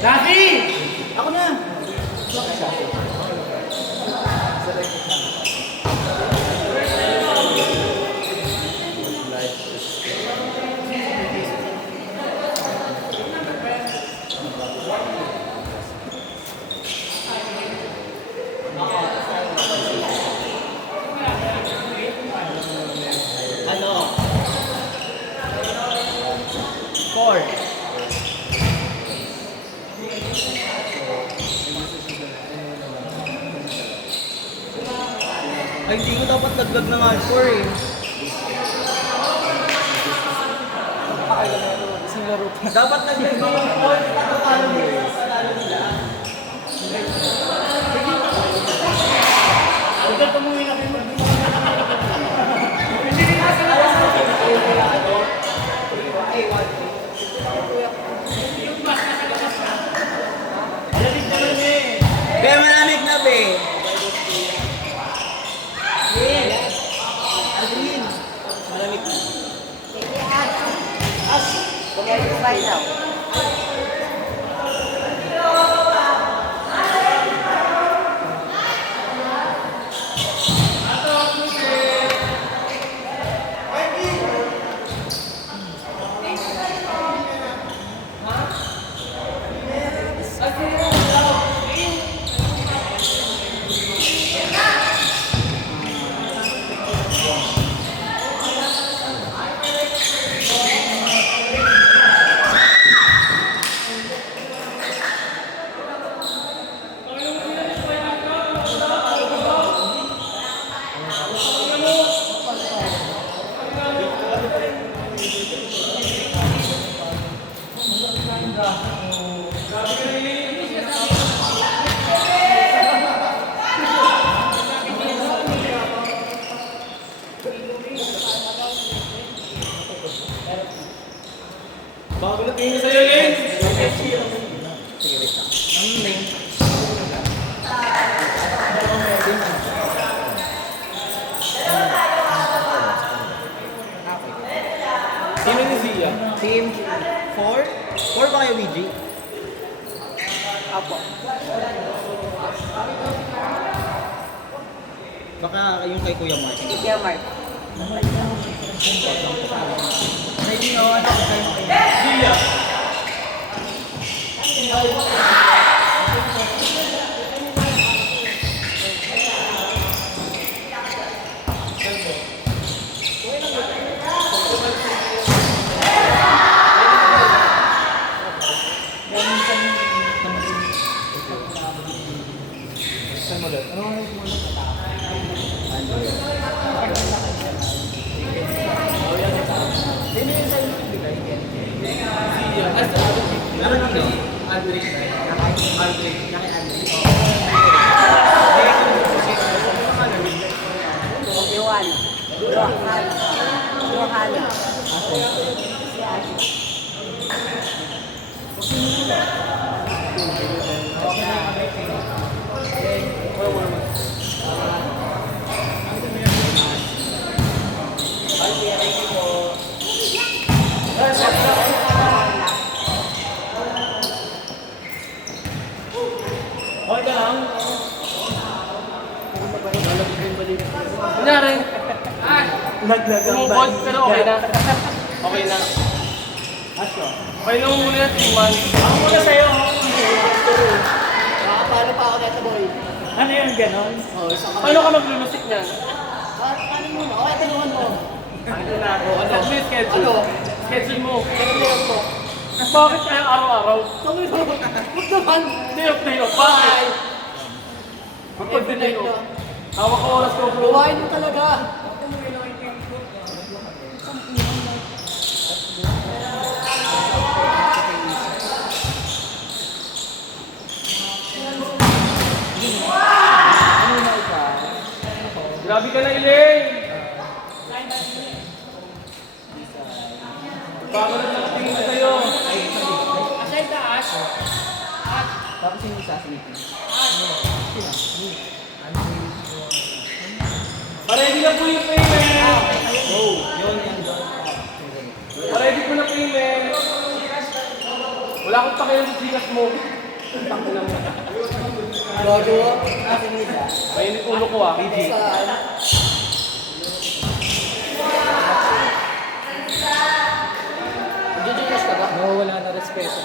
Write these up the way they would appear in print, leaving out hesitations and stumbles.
Daffy! Ako na! Ano? 4. Ay, hindi ko dapat laglag ng alcohol eh. Isang laro pa. Dapat laglag ng alcohol. Paano nila? Paano nila? Huwag ka tumuwi na kayo. Alamig na lang eh. Be, malamig na be. Adrian. Malamig na. Right now. Bago na tingin sa'yo, Lin! Sige, wait lang. Ang name? Sino ni Zia? Team 4? 4 ba kayo, BG? Apo. Baka yung kay Kuya Mark. Kuya Mark. Ready na ako. Zia! Saan mo ulit? Zia. Meron dito. Aldrich. Aldrich. Joanna. Johanna. Johanna. Okay ka lang? Kunyari, tumukod, pero okay na. Okay na. Okay na muna na 3 months. Ako muna sa'yo. Nakapalo pa ako dito, boy. Ano yung ganon? Paano ka maglulusik niyan? Paano muna? Okay, tulungan mo. Ano na ako? Ano mo yung schedule? Ano? Schedule mo. Tulungan mo. Bakit kaya araw-araw? Tulungan mo. Huwag naman. Day off. Bakit? Kapag day off. Hawak ko oras ko, bro. Gawain mo talaga. Grabe ka na, Elaine! Bago na nakatingin na sa'yo. Asay taas. Tapos yung isa sa meeting. Paready na po yung payment! Oh, yun yan doon. Paready po na payment! Wala akong pakialam sa sikas mo. Tangina mo. Gago. Akin nila. Mainit ulo ko ah. Saan? Jujulas ka ba? Nawawala na respeto.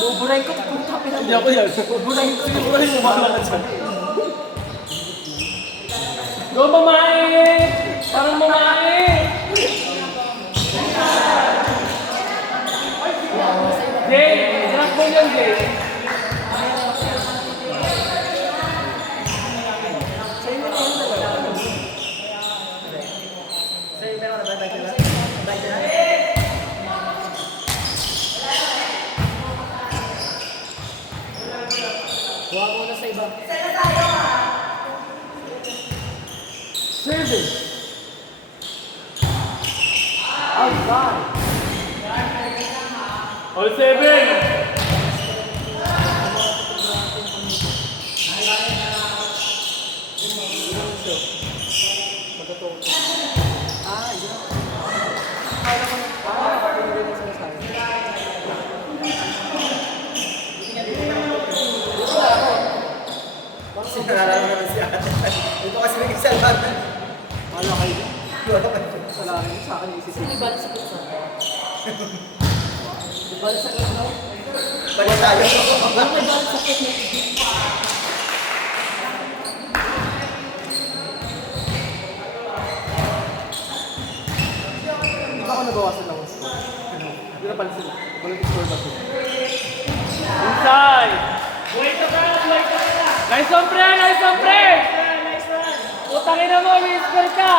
Buburahin ko. Punta pinag- Hindi ako yan. Buburahin ko. Buburahin mo. Bahala ka dyan. Go mamae! Parang mamae! Jay! Drop mo yan, Jay. Buha ko na sa iba. Serving. Outside. All seven. Ah, yun. Akala ko na. Nakapagod na sinasabi. Gusto ako. Sinaraan naman si ate. Ito kasi nag-isalan. Wala kayo. Salamin sa akin isip. Sino ba sa pizza? Di ba sa pizza? Bali tayo. Ano may balik sa pizza? Hindi ba ako nabawasan ng score? Hindi na pansin. Walang score ba ito? Inside! Nice on pre! Nice on pre! Utangin na mo! Whisper ka!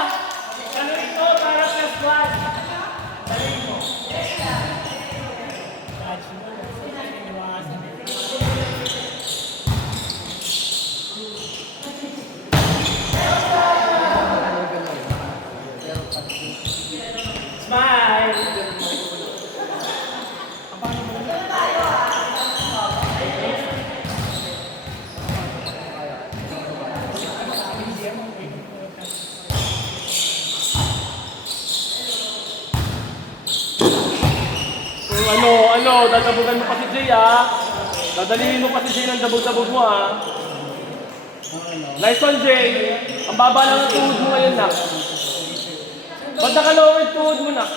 Dadabugan mo pa si Jay ah. Dadalihin mo pa si Jay ng dabog-dabog mo ah. Nice one Jay. Ang baba lang ng tuhod mo ngayon nak. Ba't naka-lower tuhod mo nak?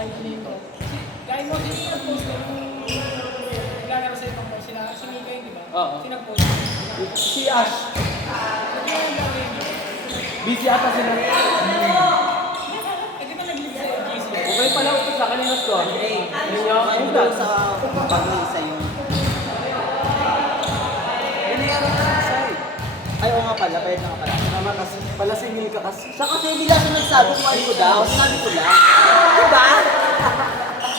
Guys, mo din yung post ko yung naglalaro sa ibang post sila. Si Mika yun, di ba? Oo. Sinag-post. Si Ash. Ano yung gawin niyo? Busy ata sila. Eh, di ba nag-leave sa GC? Okay pala ito sa kanina to. Hindi niya ako Ayun daw sa pag-isa yung... Nangyari na sa side. Ay, oo nga pala. Bayad na nga pala. Tama kasi, pala singil ka kasi. Siya kasi hindi lang siya nagsabi kung ano ko daw. Sinabi ko lang. Diba?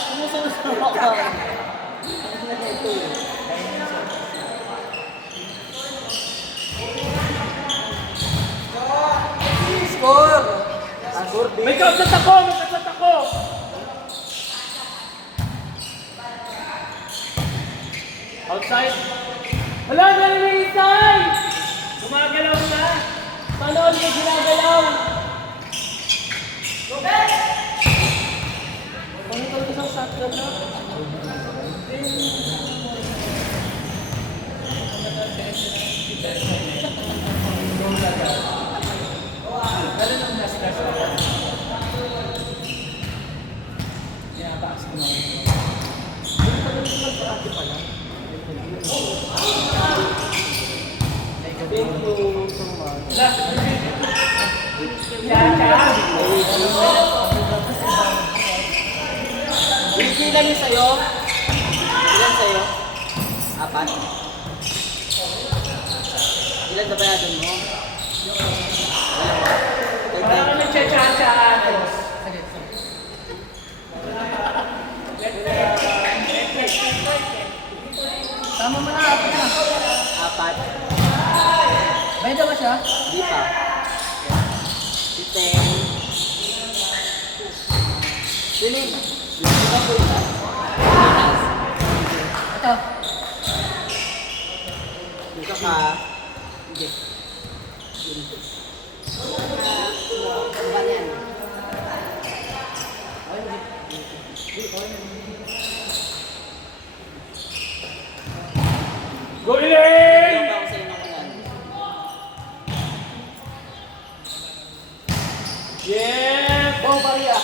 Sumusunod ako. Ano na ito eh. Score! Score din. May kausat ako! May kausat ako! Outside. Wala na rin inside! Gumagalaw na! Paano ulit ginagalaw? Ano ito isang shotgun na? Thank you so much. Ilan yung sa'yo? Ilan sa'yo? Apat? Ilan na bayadan mo? Parang kami nagcha-cha-cha ako. Tama mo na, apat na. Apat? Bayad ba siya? Di pa. Si Ten. Piling. Di ba po ito? Ito. Ika ka. Hindi. Go Elaine! Ako sa'yo ng ulan. Yes! Go, Maria!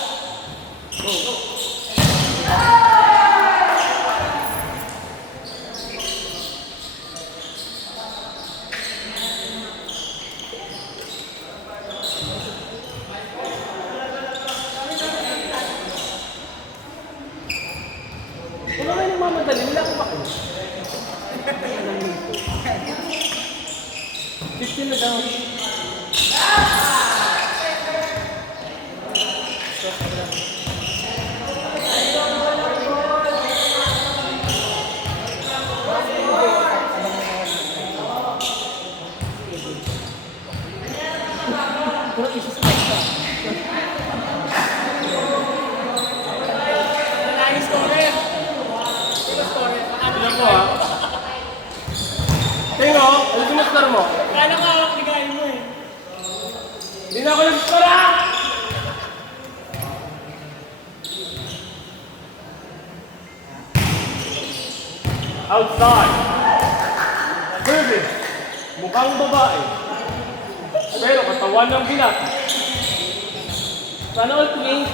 Wala kayo nagmamadali, wala akong bakit. 15 na daw. Tingnan ko ha. Tingnan ko, ano sinuskar mo? Kala ka ako ligayin mo eh. Hindi na ako nagskara! Outside. Service. Mukhang babae. Pero katawan ng bilat. Sana all twink.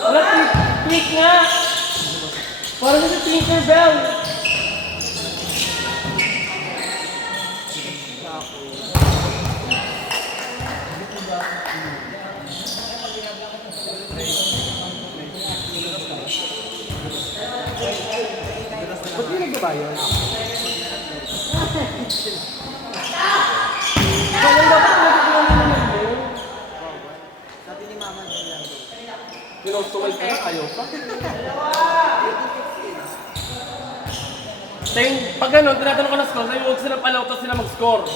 Wala twink nga. Parang sa Tinkerbell. Ba't yung nagbabayan? Kaya dapat nagbabayan naman mo. Sabi ni Mama din lang. Pinost-tumal ka na, ayaw pa. Pag gano'n, tinatanong ko na score, sabi huwag sila palaw kasi sila mag-score.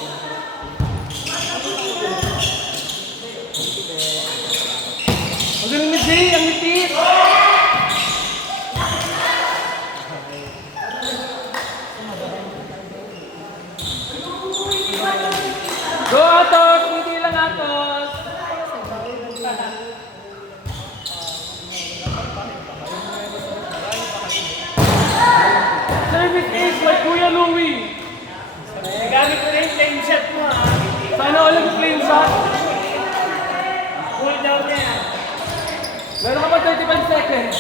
Ang galing ni Jay, ang nipit! Go Atos! Hindi lang Atos! Service is like Kuya Louie! Gamit ko na yung flame shot mo ha. Sana all yung flame shot! Cool down na yan. Meron ka pa 35 seconds!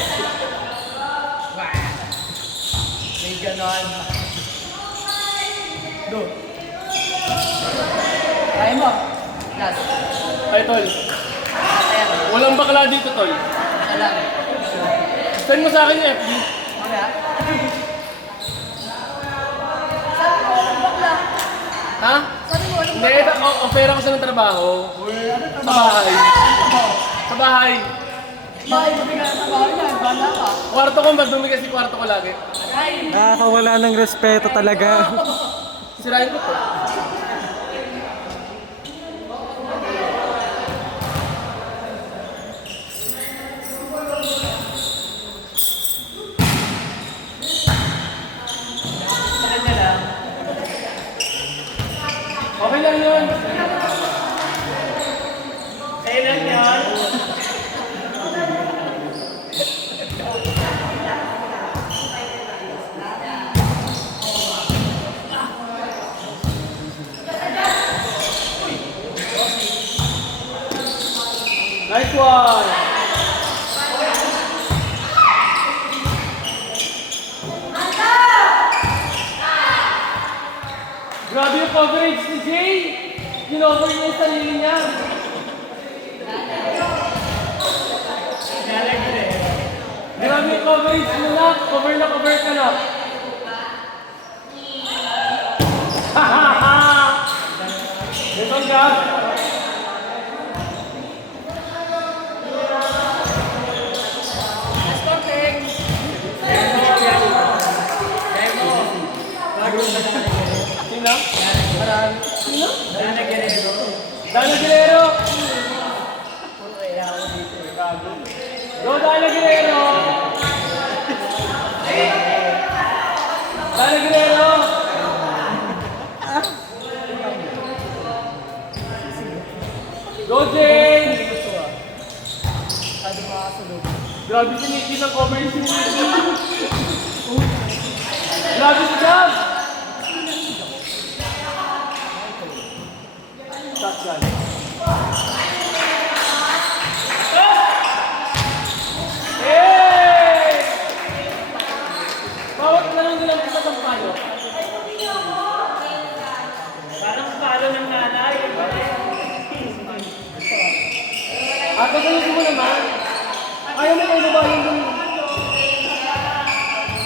May ganon. Do. Kaya mo. Last. Ay, Tol. Walang bakla dito, Tol. Alam. Send mo sa akin yung FB. Mamaya. Sabi mo, walang bakla. Ha? Sabi mo, walang Hindi, offer ako sa ng trabaho. Sa bahay. Sa bahay. bakla. Mo pinatabahan yan. Bala ka. Kwarto ko, madumi kasi kwarto ko lagi. Ay. Nakakawala ng respeto talaga. Sirain ko to. Sa kanya lang. Okay lang yun. Sa'yo lang yan. Nice one! Grabe yung coverage ni Jay! Ginover niya yung sarili niya. Grabe yung coverage mo na. Cover na cover ka na. Ha ha ha! Ito ka. Sino? Sino? Dana Guerrero! Go Dana Guerrero! Dale Guerrero! Go, Jane! Grabe si Nikki ng cover si Nikki. Grabe si Jam! Shotgun. Hey! Bawat lang nilang kita ng palo. Parang palo ng nanay. At pagkalusin mo naman, ayaw mo kayo babayan dun.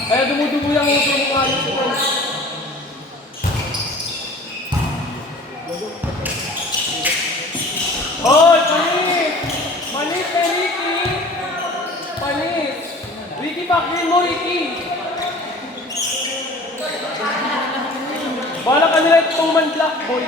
Kaya dumudugo lang yung uso mo ayos ito. Hoy! Palit! Palit kay Ricky! Palit! Ricky, backhin mo, Ricky! Bala ka nila itong man-block, boy.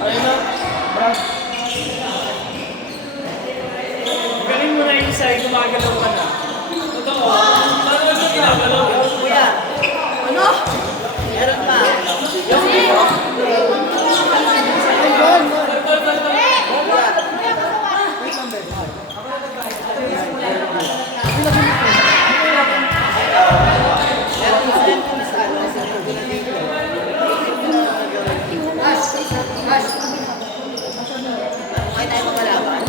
Ayun na, Brad. Galing mo na yung isa, gumagalaw ka na. Totoo. Paano mo ginagalaw? Kuya, ano? Meron pa. Yung dito. Ay, tayo magkalaban.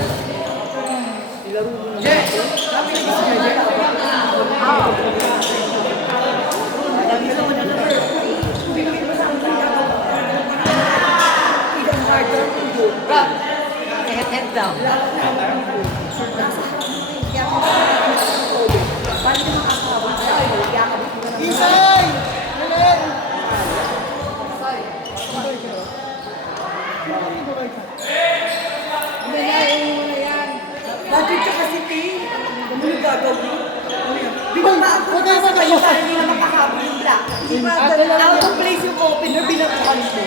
Head down. Isay! Bakit ka kasi, Ting? Ano yung gagawin? Binaba ako na sa kayo para hindi na makahabol yung black. Out of place yung opener, binabukan mo.